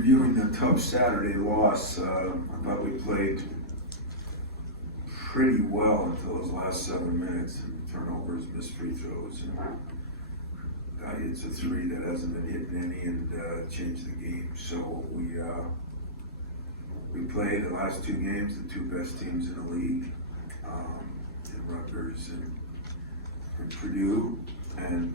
reviewing the tough Saturday loss, I thought we played pretty well until those last 7 minutes, and turnovers, missed free throws, and it's a three that hasn't been hitting any, and changed the game. So we played the last two games, the two best teams in the league, in Rutgers and Purdue, and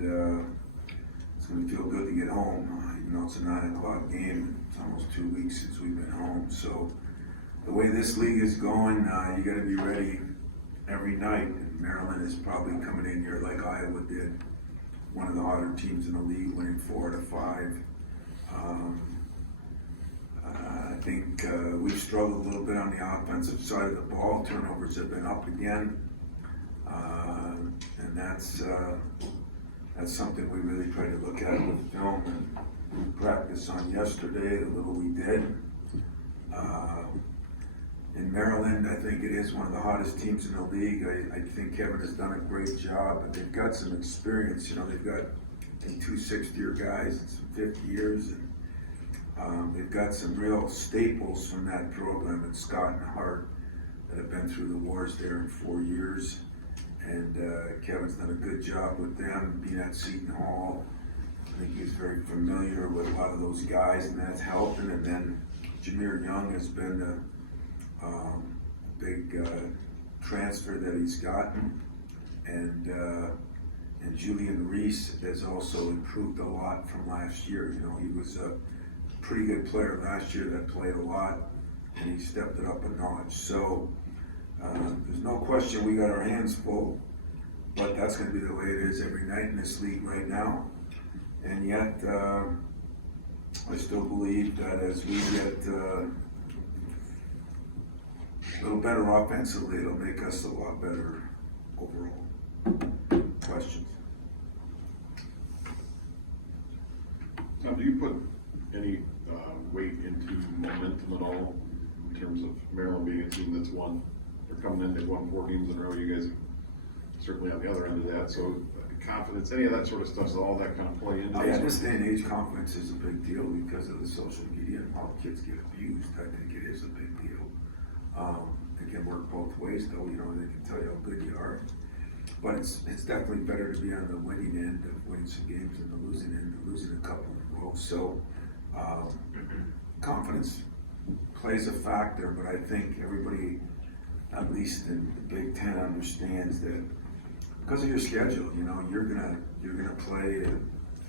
it's going to feel good to get home. Even though it's a 9 o'clock game, it's almost 2 weeks since we've been home. So the way this league is going, you got to be ready every night. And Maryland is probably coming in here like Iowa did, one of the hotter teams in the league, winning 4 out of 5. I think we've struggled a little bit on the offensive side of the ball. Turnovers have been up again, and that's something we really tried to look at with film and practice on yesterday, the little we did. In Maryland, I think it is one of the hottest teams in the league. I think Kevin has done a great job, but they've got some experience. You know, they've got 2 60-year guys and some 50 years, and they've got some real staples from that program, and Scott and Hart, that have been through the wars there in 4 years. And Kevin's done a good job with them, being at Seton Hall. I think he's very familiar with a lot of those guys, and that's helping. And then Jameer Young has been a big transfer that he's gotten, and Julian Reese has also improved a lot from last year. You know, he was a pretty good player last year that played a lot, and he stepped it up a notch. So there's no question we got our hands full, but that's going to be the way it is every night in this league right now. And yet, I still believe that as we get a little better offensively, it'll make us a lot better overall. Questions? Now, do you put any weight into momentum at all in terms of Maryland being a team that's won? They're coming in, they've won 4 games in a row. You guys are certainly on the other end of that. So confidence, any of that sort of stuff, so all that kind of play into it? Yeah, this day and age, confidence is a big deal because of the social media and how kids get abused. I think it is a big deal. It can work both ways, though. You know, they can tell you how good you are. But it's definitely better to be on the winning end of winning some games than the losing end of losing a couple in a row. So confidence plays a factor, but I think everybody, at least in the Big Ten, understands that because of your schedule, you know, you're gonna play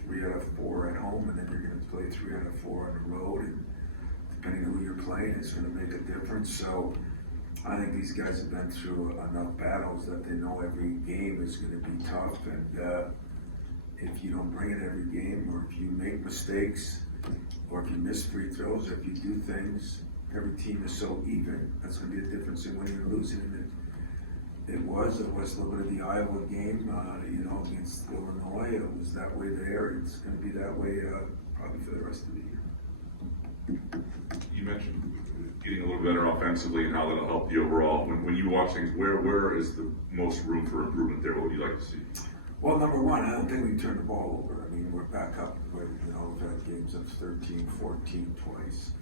3 out of 4 at home, and then you're gonna play 3 out of 4 on the road, and depending on who you're playing, it's gonna make a difference. So I think these guys have been through enough battles that they know every game is gonna be tough, and if you don't bring it every game, or if you make mistakes, or if you miss free throws, or if you do things, every team is so even. That's going to be a difference in winning or losing. And it was a little bit of the Iowa game, you know, against Illinois. It was that way there. It's going to be that way probably for the rest of the year. You mentioned getting a little better offensively and how that'll help you overall. When you watch things, where is the most room for improvement there? What would you like to see? Well, number one, I don't think we can turn the ball over. I mean, we're back up where, you know, we've had games of 13, 14 twice.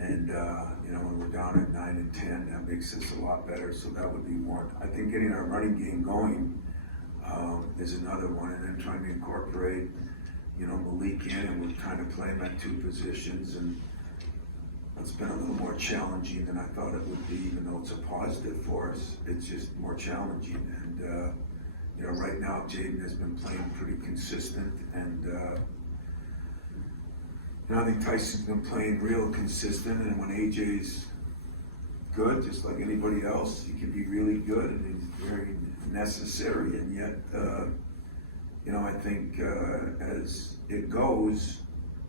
And, you know, when we're down at 9 and 10, that makes us a lot better. So that would be one. I think getting our running game going is another one. And then trying to incorporate, you know, Malik in, and we're trying to play him at 2 positions. And it's been a little more challenging than I thought it would be, even though it's a positive for us. It's just more challenging. And, you know, right now, Jaden has been playing pretty consistent. And, you know, I think Tyson's been playing real consistent, and when AJ's good, just like anybody else, he can be really good, and he's very necessary. And yet, you know, I think as it goes,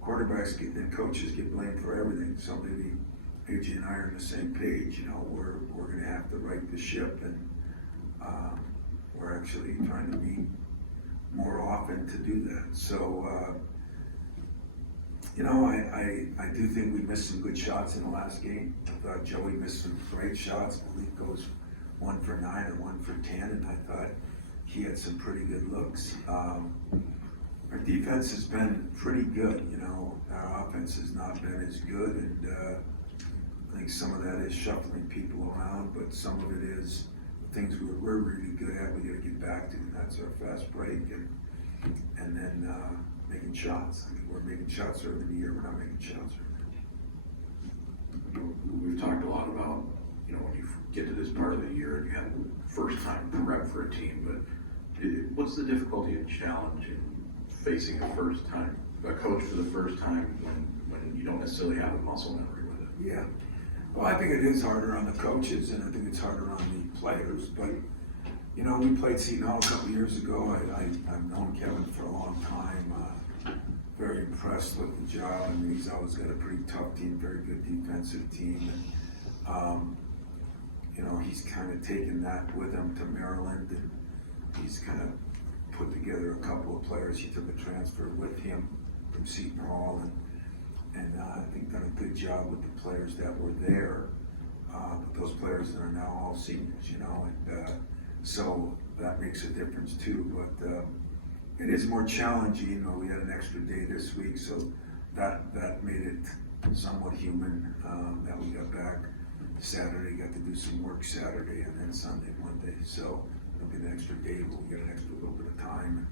quarterbacks and coaches get blamed for everything. So maybe AJ and I are on the same page. You know, we're going to have to right the ship, and we're actually trying to meet more often to do that. So. You know, I do think we missed some good shots in the last game. I thought Joey missed some great shots. Malik goes 1 for 9 and 1 for 10, and I thought he had some pretty good looks. I Our defense has been pretty good, you know, our offense has not been as good, and I think some of that is shuffling people around, but some of it is the things we're really good at, we gotta get back to, and that's our fast break, and then making shots. I mean, we're making shots early in the year, we're not making shots early. We've talked a lot about, you know, when you get to this part of the year and you have first time prep for a team, but what's the difficulty and challenge in facing a coach for the first time when you don't necessarily have a muscle memory with it? Yeah. Well, I think it is harder on the coaches, and I think it's harder on the players, but, you know, we played Seton Hall a couple years ago. I've known Kevin for a long time. Very impressed with the job. I mean, he's always got a pretty tough team, very good defensive team. And, you know, he's kind of taken that with him to Maryland, and he's kind of put together a couple of players. He took a transfer with him from Seton Hall, and I think done a good job with the players that were there. But those players that are now all seniors, you know, and so that makes a difference too. But it is more challenging. You know, we had an extra day this week, so that made it somewhat human. That we got back Saturday, got to do some work Saturday, and then Sunday, Monday. So it'll be an extra day, but we got an extra little bit of time.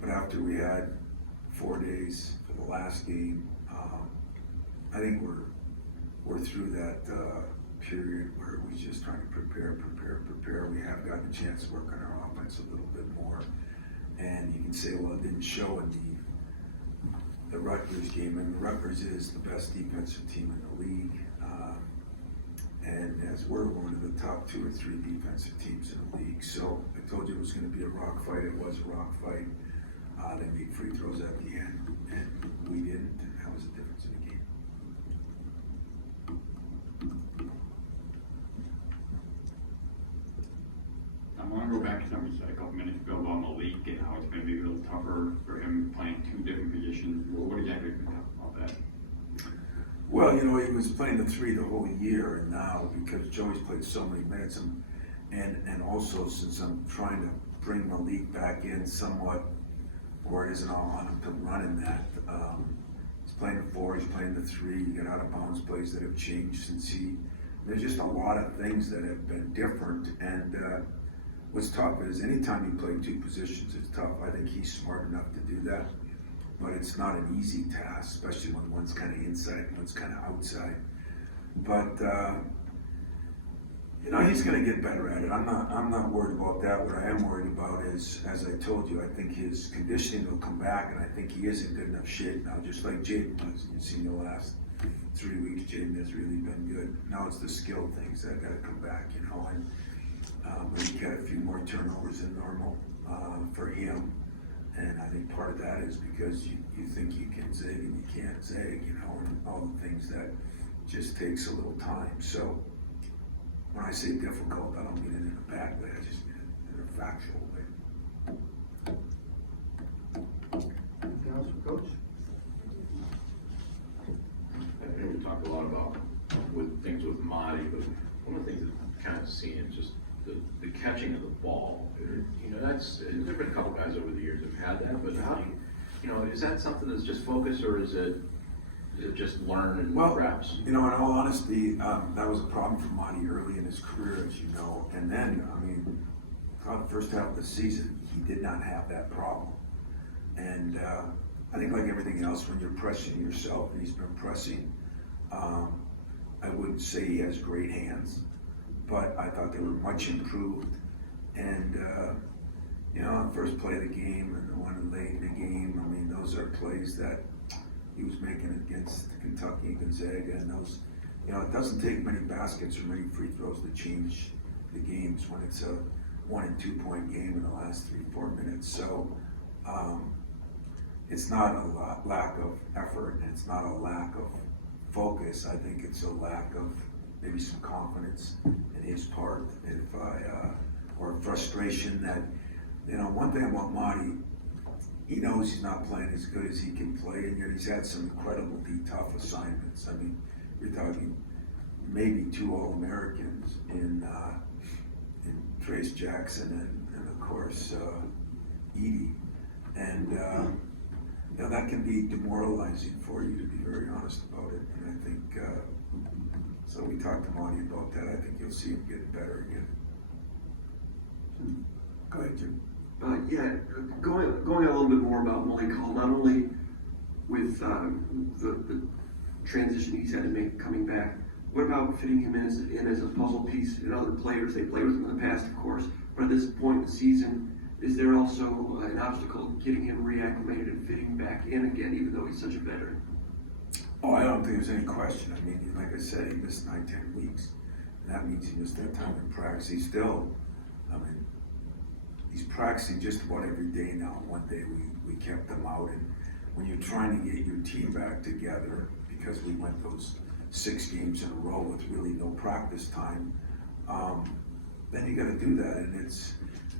But after we had 4 days for the last game, I think we're through that period where we're just trying to prepare. We have gotten a chance to work on our offense a little bit more, and you can say, well, it didn't show in the Rutgers game, and Rutgers is the best defensive team in the league, and as we're one of the top 2 or 3 defensive teams in the league. So I told you it was going to be a rock fight. It was a rock fight. They made free throws at the end, and we didn't, and that was the difference in the game. I want to go back to something you said a couple minutes ago about Malik and how it's going to be a little tougher for him playing 2 different positions. What exactly can you talk about that? Well, you know, he was playing the 3 the whole year, and now because Joey's played so many minutes, and also since I'm trying to bring Malik back in somewhat, where it isn't all on him to run in that. He's playing the 4, he's playing the 3. You get out of bounds plays that have changed since there's just a lot of things that have been different, and what's tough is anytime you play 2 positions, it's tough. I think he's smart enough to do that, but it's not an easy task, especially when one's kind of inside and one's kind of outside. But you know, he's going to get better at it. I'm not worried about that. What I am worried about is, as I told you, I think his conditioning will come back, and I think he is in good enough shape now, just like Jaden was. You've seen the last 3 weeks, Jaden has really been good. Now it's the skill things that got to come back, you know, and we had a few more turnovers than normal for him, and I think part of that is because you think you can zig and you can't zig, you know, and all the things that just takes a little time. So when I say difficult, I don't mean it in a bad way, I just mean it in a factual way. Council Coach? I think we talked a lot about with things with Marty, but one of the things that I've kind of seen is just the catching of the ball. You know, there've been a couple guys over the years who've had that, but how do you know, is that something that's just focus, or is it just learn and reps? You know, in all honesty, that was a problem for Monty early in his career, as you know. And then, I mean, throughout the first half of the season, he did not have that problem. And I think like everything else, when you're pressing yourself, and he's been pressing, I wouldn't say he has great hands, but I thought they were much improved. And, you know, on the first play of the game and the one late in the game, I mean, those are plays that he was making against Kentucky and Gonzaga, and those, you know, it doesn't take many baskets or many free throws to change the games when it's a 1 and 2 point game in the last 3-4 minutes. So it's not a lack of effort, and it's not a lack of focus. I think it's a lack of maybe some confidence in his part, or frustration that, you know, one thing about Marty, he knows he's not playing as good as he can play, and yet he's had some incredibly tough assignments. I mean, you're talking maybe 2 All-Americans in Trace Jackson and of course, Edie. And, you know, that can be demoralizing for you, to be very honest about it. And I think, so we talked to Monty about that. I think you'll see him getting better again. Go ahead, Jim. Yeah, going a little bit more about Malik Hall, not only with the transition he's had to make coming back, what about fitting him in as a puzzle piece in other players? They played with him in the past, of course, but at this point in the season, is there also an obstacle getting him reacclimated and fitting back in again, even though he's such a veteran? Oh, I don't think there's any question. I mean, like I said, he missed 9-10 weeks. And that means he missed that time in practice. He's still, I mean, he's practicing just about every day now. One day we kept him out, and when you're trying to get your team back together, because we went those 6 games in a row with really no practice time, then you gotta do that, and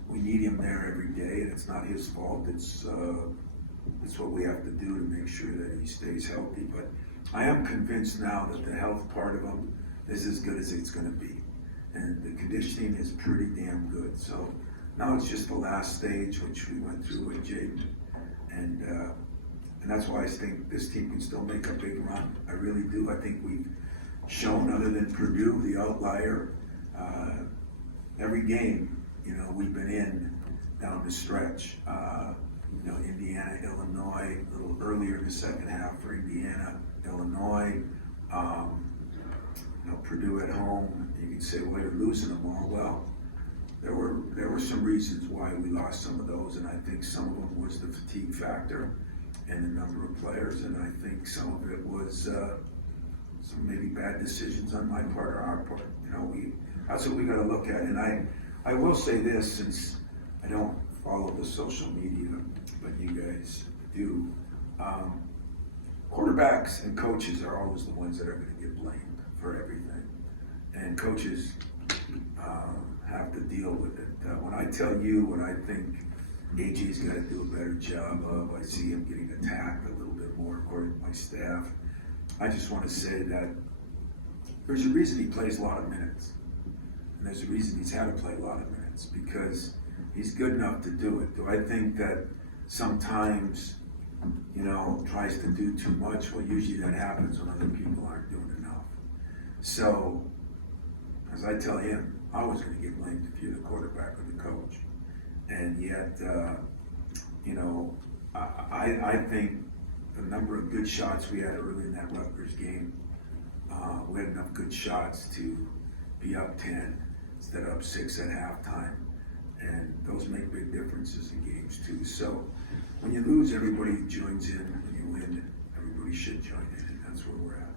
we need him there every day, and it's not his fault. It's what we have to do to make sure that he stays healthy. But I am convinced now that the health part of him is as good as it's gonna be, and the conditioning is pretty damn good. So now it's just the last stage, which we went through with Jaden, and that's why I think this team can still make a big run. I really do. I think we've shown, other than Purdue, the outlier, every game, you know, we've been in down the stretch. You know, Indiana, Illinois, a little earlier in the second half for Indiana, Illinois. You know, Purdue at home. You can say, well, you're losing them all. Well, there were some reasons why we lost some of those, and I think some of them was the fatigue factor and the number of players, and I think some of it was some maybe bad decisions on my part or our part. You know, that's what we got to look at. And I will say this, since I don't follow the social media, but you guys do. Quarterbacks and coaches are always the ones that are going to get blamed for everything, and coaches have to deal with it. When I tell you what I think AJ's got to do a better job of, I see him getting attacked a little bit more according to my staff. I just want to say that there's a reason he plays a lot of minutes, and there's a reason he's had to play a lot of minutes, because he's good enough to do it. Do I think that sometimes, you know, tries to do too much? Well, usually that happens when other people aren't doing enough. So, as I tell him, I was going to get blamed if you're the quarterback or the coach. And yet, you know, I think the number of good shots we had early in that Rutgers game, we had enough good shots to be up 10 instead of up 6 at halftime. And those make big differences in games too. So when you lose, everybody joins in. When you win, everybody should join in, and that's where we're at.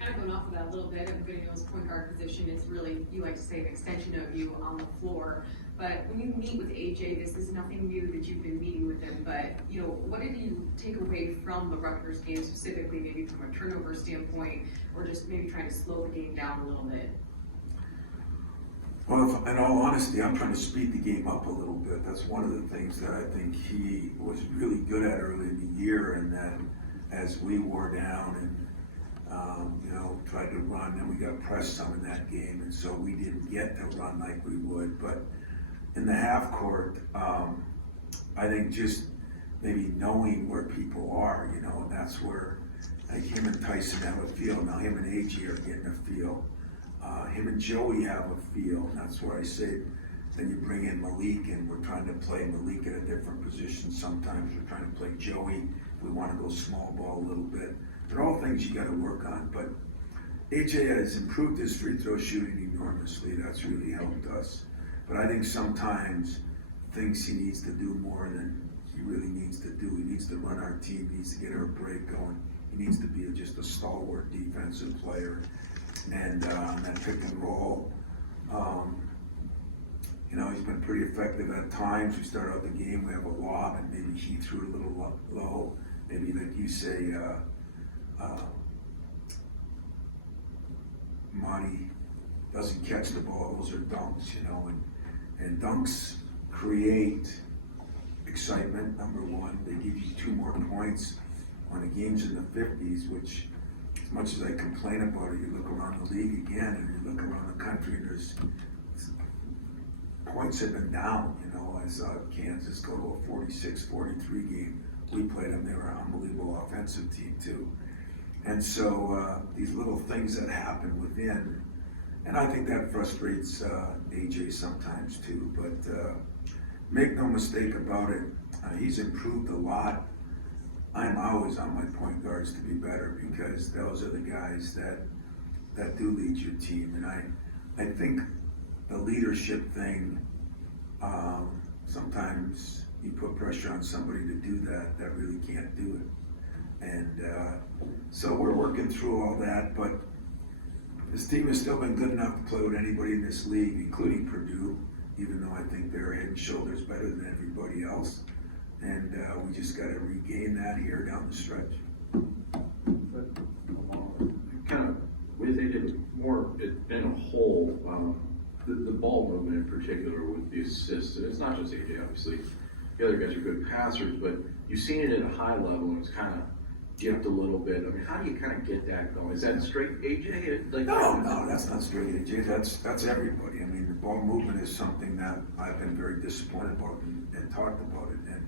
Kind of going off of that a little bit, everybody knows point guard position is really, you like to say, an extension of you on the floor. But when you meet with AJ, this is nothing new that you've been meeting with him, but, you know, what did you take away from the Rutgers game specifically, maybe from a turnover standpoint, or just maybe trying to slow the game down a little bit? Well, in all honesty, I'm trying to speed the game up a little bit. That's one of the things that I think he was really good at early in the year, and then as we wore down and you know, tried to run, and we got pressed some in that game, and so we didn't get to run like we would. But in the half court, I think just maybe knowing where people are, you know, and that's where, like, him and Tyson have a feel. Now him and AJ are getting a feel. Him and Joey have a feel, and that's where I say, then you bring in Malik, and we're trying to play Malik at a different position. Sometimes we're trying to play Joey. We want to go small ball a little bit. They're all things you got to work on, but AJ has improved his free throw shooting enormously. That's really helped us. But I think sometimes thinks he needs to do more than he really needs to do. He needs to run our team, he needs to get our break going. He needs to be just a stalwart defensive player. And on that pick and roll, you know, he's been pretty effective at times. We start out the game, we have a lob, and maybe he threw it a little low. Maybe, like you say, Monty doesn't catch the ball. Those are dunks, you know, and dunks create excitement, number one. They give you 2 more points on the games in the 50s, which, as much as I complain about it, you look around the league again, and you look around the country, and there's points have been down, you know, I saw Kansas go to a 46-43 game. We played them, they were an unbelievable offensive team too. And so, these little things that happen within, and I think that frustrates AJ sometimes too, but make no mistake about it, he's improved a lot. I'm always on my point guards to be better because those are the guys that do lead your team. And I think the leadership thing, sometimes you put pressure on somebody to do that really can't do it. And so we're working through all that, but this team has still been good enough to play with anybody in this league, including Purdue, even though I think they're head and shoulders better than everybody else. And we just got to regain that here down the stretch. Kind of, with AJ, more in a whole, the ball movement in particular with the assists, and it's not just AJ, obviously. The other guys are good passers, but you've seen it at a high level, and it's kind of dipped a little bit. I mean, how do you kind of get that going? Is that straight AJ? Like, No, that's not straight AJ. That's everybody. I mean, the ball movement is something that I've been very disappointed about and talked about it. And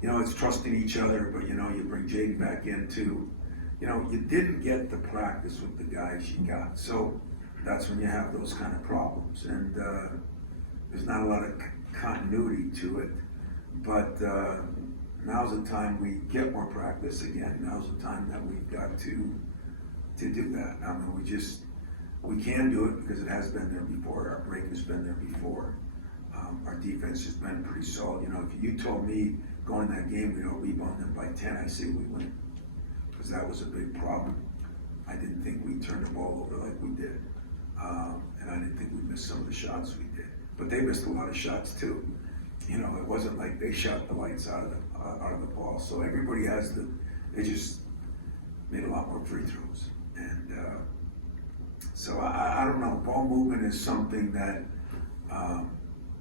you know, it's trusting each other. But you know, you bring Jaden back in too. You know, you didn't get the practice with the guys you got, so that's when you have those kind of problems. And there's not a lot of continuity to it. But now's the time we get more practice again. Now's the time that we've got to do that. I mean, we can do it because it has been there before. Our break has been there before. Our defense has been pretty solid. You know, if you told me going that game we don't rebound them by 10, I'd say we win, because that was a big problem. I didn't think we turned the ball over like we did, and I didn't think we missed some of the shots we did. But they missed a lot of shots too. You know, it wasn't like they shot the lights out of the ball. So everybody they just made a lot more free throws. And so I don't know. Ball movement is something that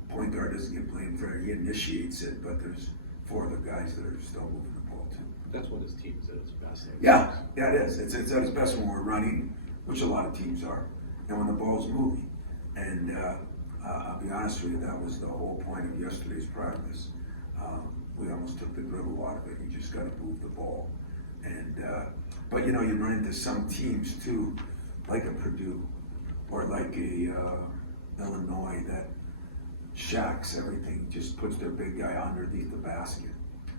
point guard doesn't get blamed for. He initiates it, but there's 4 other guys that are still moving the ball too. that's what his team is at its best. Yeah, it is. It's at its best when we're running, which a lot of teams are, and when the ball's moving. And I'll be honest with you, that was the whole point of yesterday's practice. We almost took the dribble out of it. You just got to move the ball. And but you know, you run into some teams too, like a Purdue or like a Illinois that shacks everything, just puts their big guy underneath the basket.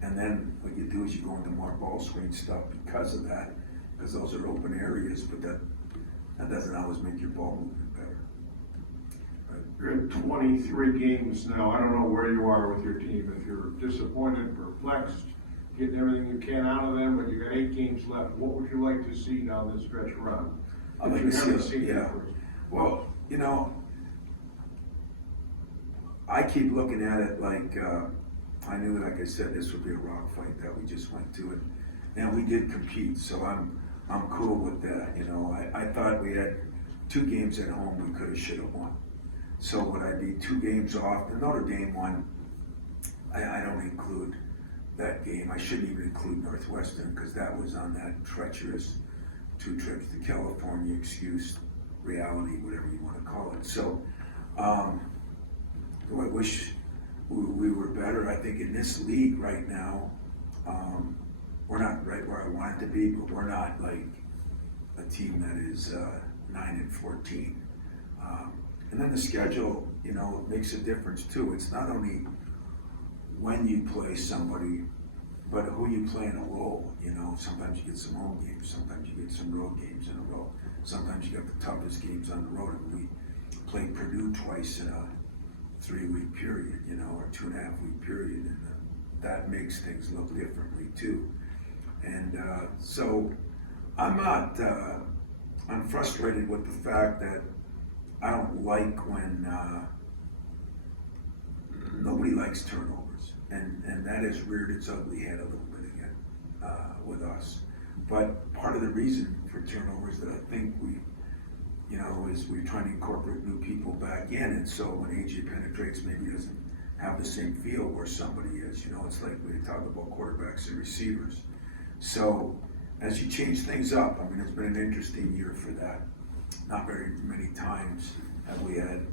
And then what you do is you go into more ball screen stuff because of that, because those are open areas, but that doesn't always make your ball movement better. You're at 23 games now. I don't know where you are with your team. If you're disappointed, perplexed, getting everything you can out of them, but you got 8 games left. What would you like to see down this stretch run? I'd like to see it, yeah. Well, you know, I keep looking at it like I knew, like I said, this would be a rock fight that we just went to it, and we did compete. So I'm cool with that. You know, I thought we had 2 games at home we could have, should have won. So would I be 2 games off? The Notre Dame one, I don't include that game. I shouldn't even include Northwestern because that was on that treacherous 2 trips to California excuse, reality, whatever you want to call it. So, do I wish we were better? I think in this league right now, we're not right where I want it to be, but we're not like a team that is 9-14. And then the schedule, you know, makes a difference too. It's not only when you play somebody, but who you play in a row. You know, sometimes you get some home games, sometimes you get some road games in a row. Sometimes you got the toughest games on the road. And we played Purdue twice in a 3-week period, you know, or 2.5-week period, and that makes things look differently too. And so I'm not, I'm frustrated with the fact that I don't like when nobody likes turnovers, and that has reared its ugly head a little bit again with us. But part of the reason for turnovers that I think we, you know, is we're trying to incorporate new people back in, and so when AJ penetrates, maybe he doesn't have the same feel where somebody is. You know, it's like we talk about quarterbacks and receivers. So as you change things up, I mean, it's been an interesting year for that. Not very many times have we had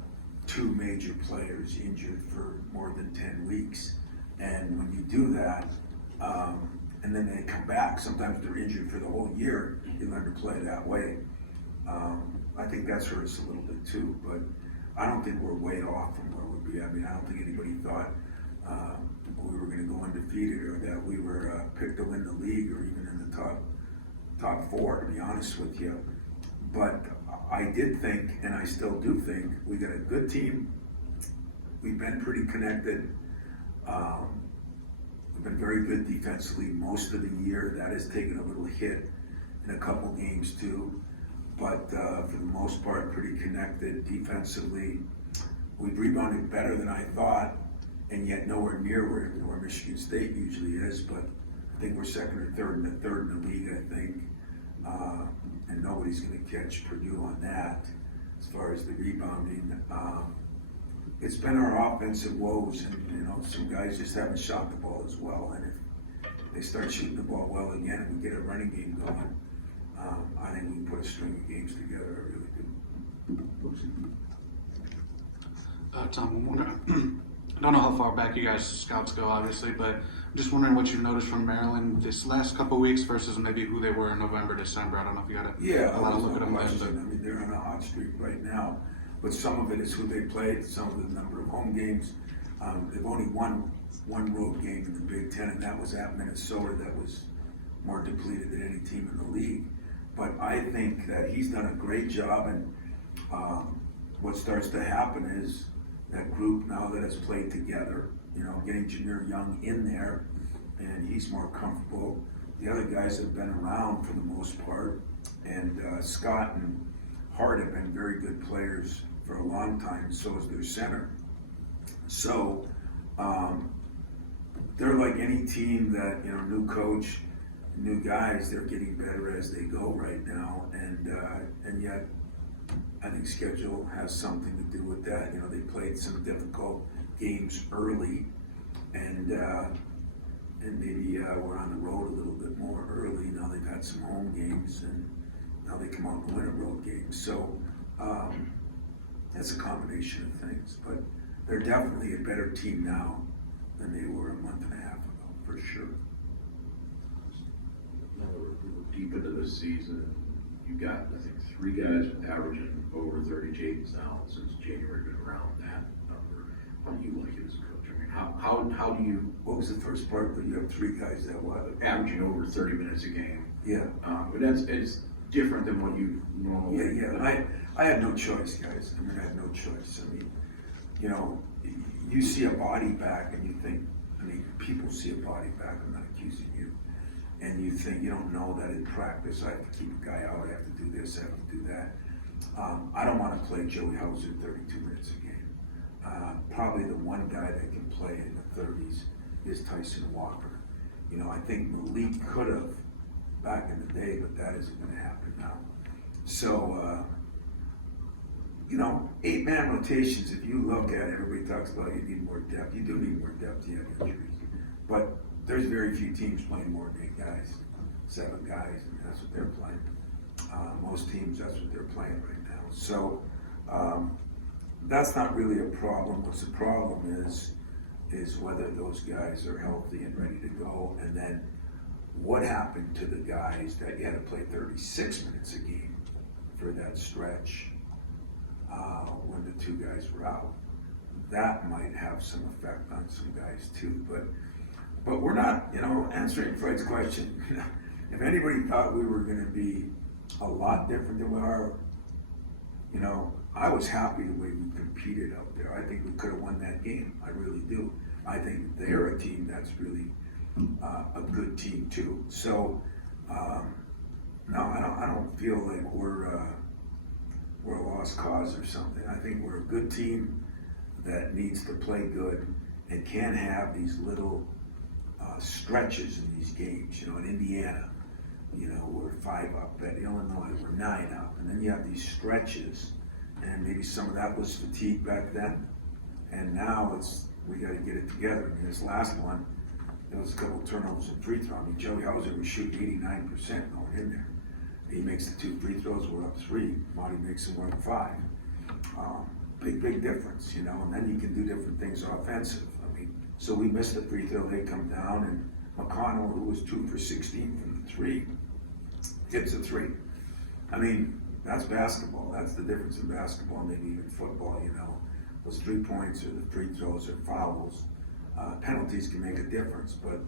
2 major players injured for more than 10 weeks. And when you do that, and then they come back, sometimes they're injured for the whole year, you learn to play that way. I think that's hurt us a little bit too, but I don't think we're way off from where we'd be. I mean, I don't think anybody thought we were gonna go undefeated or that we were picked to win the league or even in the top 4, to be honest with you. But I did think, and I still do think, we got a good team. We've been pretty connected. We've been very good defensively most of the year. That has taken a little hit in a couple games too. But for the most part, pretty connected defensively. We've rebounded better than I thought, and yet nowhere near where Michigan State usually is. But I think we're second or third in the league, I think. And nobody's going to catch Purdue on that as far as the rebounding. It's been our offensive woes, and some guys just haven't shot the ball as well. And if they start shooting the ball well again and we get a running game going, I think we can put a string of games together. I really do. Tom, I'm wondering, I don't know how far back you guys scouts go, obviously, but I'm just wondering what you've noticed from Maryland this last couple of weeks versus maybe who they were in November, December. I don't know if you got a lot of look at them. I mean, they're on a hot streak right now, but some of it is who they played, some of the number of home games. They've only won one road game in the Big Ten, and that was at Minnesota. That was more depleted than any team in the league. But I think that he's done a great job, and what starts to happen is that group now that has played together, getting Jameer Young in there, and he's more comfortable. The other guys have been around for the most part, and Scott and Hart have been very good players for a long time, and so is their center. So they're like any team that, new coach, new guys, they're getting better as they go right now, and yet I think schedule has something to do with that. They played some difficult games early, and maybe we're on the road a little bit more early. Now they've had some home games, and now they come out and win a road game. So that's a combination of things, but they're definitely a better team now than they were a month and a half ago, for sure. Now we're deep into this season. You've got, I think, 3 guys averaging over 30 J's now since January, been around that number. How do you like it as a coach? I mean, how do you? What was the first part? That you have 3 guys that what? Averaging over 30 minutes a game. Yeah. But it's different than what you normally. Yeah. I had no choice, guys. I mean, I had no choice. I mean, you see a body back and you think, people see a body back. I'm not accusing you. And you think, you don't know that in practice, I have to keep a guy out, I have to do this, I have to do that. I don't want to play Joey Hauser 32 minutes a game. Probably the one guy that can play in the 30s is Tyson Walker. I think Malik could have back in the day, but that isn't going to happen now. So, 8-man rotations, if you look at it, everybody talks about you need more depth. You do need more depth, you have injuries. But there's very few teams playing more than 8 guys, 7 guys, and that's what they're playing. Most teams, that's what they're playing right now. So that's not really a problem. What's the problem is whether those guys are healthy and ready to go, and then what happened to the guys that you had to play 36 minutes a game for that stretch when the 2 guys were out. That might have some effect on some guys too, but we're not, answering Fred's question. If anybody thought we were going to be a lot different than we are, I was happy the way we competed out there. I think we could have won that game. I really do. I think they're a team that's really a good team too. So, no, I don't feel like we're a lost cause or something. I think we're a good team that needs to play good and can't have these little stretches in these games. In Indiana, we're 5 up. At Illinois, we're 9 up. And then you have these stretches, and maybe some of that was fatigue back then. And now we got to get it together. This last one, there was a couple turnovers and free throw. Joey Hauser was shooting 89% going in there. He makes the 2 free throws, we're up 3. Monty makes them, we're up 5. big difference, you know, and then you can do different things offensive. I mean, so we missed the free throw, they come down, and McConnell, who was 2 for 16 from the three, hits a three. I mean, that's basketball. That's the difference in basketball, maybe even football, you know. Those 3 points or the free throws or fouls, penalties can make a difference, but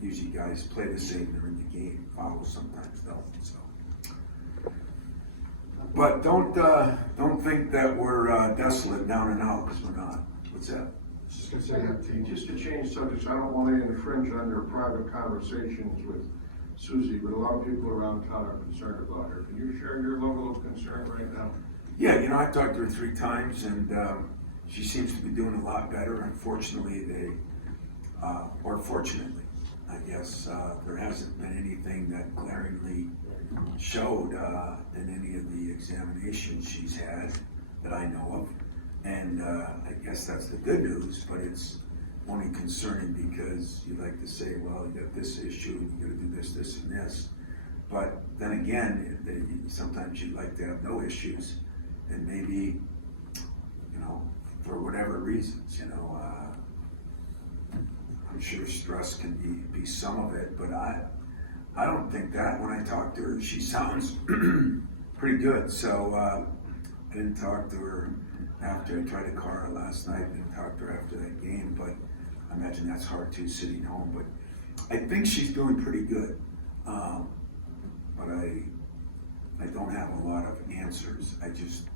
usually guys play the same, they're in the game. Fouls sometimes don't, so. But don't think that we're desolate down and out, because we're not. What's that? Just gonna say, just to change subjects, I don't want to infringe on your private conversations with Susie, but a lot of people around town are concerned about her. Can you share your level of concern right now? Yeah, you know, I've talked to her 3 times, and she seems to be doing a lot better. Unfortunately, or fortunately, I guess, there hasn't been anything that glaringly showed in any of the examinations she's had that I know of. And I guess that's the good news, but it's only concerning because you like to say, well, you got this issue, and you gotta do this, this, and this. But then again, sometimes you'd like to have no issues, and maybe, you know, for whatever reasons, you know, I'm sure stress can be some of it, but I don't think that. When I talk to her, she sounds pretty good, so I didn't talk to her after I tried to call her last night. I didn't talk to her after that game, but I imagine that's hard too, sitting home. But I think she's doing pretty good. But I don't have a lot of answers. I just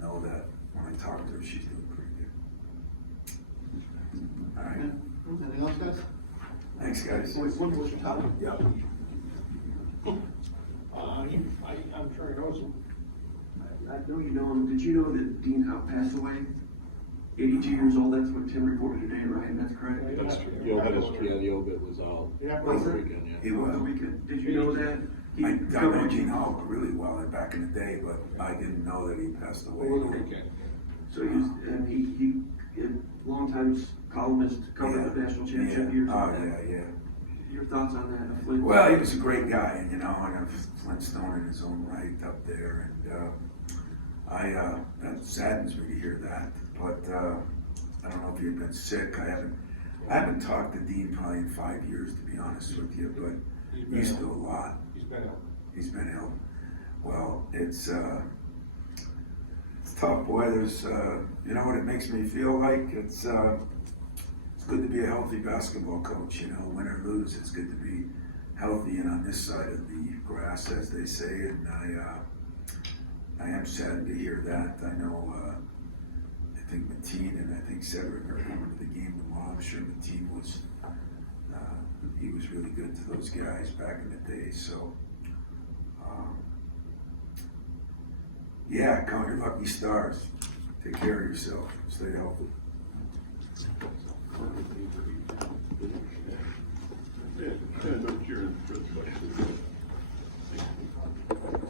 know that when I talk to her, she's doing pretty good. All right. Anything else, guys? Thanks, guys. One more topic. Yeah. I'm sure he knows him. I know you know him. Did you know that Dean Howe passed away? 82 years old. That's what Tim reported today, right? That's correct. That's, the obit was out. Yeah, Was over it? the weekend, He yeah. Over the was. weekend. Did you know that? I know Gene Hall really well back in the day, but I didn't know that he passed away. Over the weekend. So he a long-time columnist, covered the national championship years. Oh, yeah. Your thoughts on that? Flint? Well, he was a great guy, you know, and a Flintstone in his own right up there, and that saddens me to hear that. But I don't know if he had been sick. I haven't talked to Dean probably in 5 years, to be honest with you. But he's still a lot. He's been ill. Well, it's tough, boy. There's you know what it makes me feel like? It's good to be a healthy basketball coach, you know, win or lose. It's good to be healthy and on this side of the grass, as they say, and I am saddened to hear that. I know, I think Mateen and I think Cedric are coming to the game tomorrow. I'm sure Mateen he was really good to those guys back in the day, so, yeah, count your lucky stars. Take care of yourself. Stay healthy.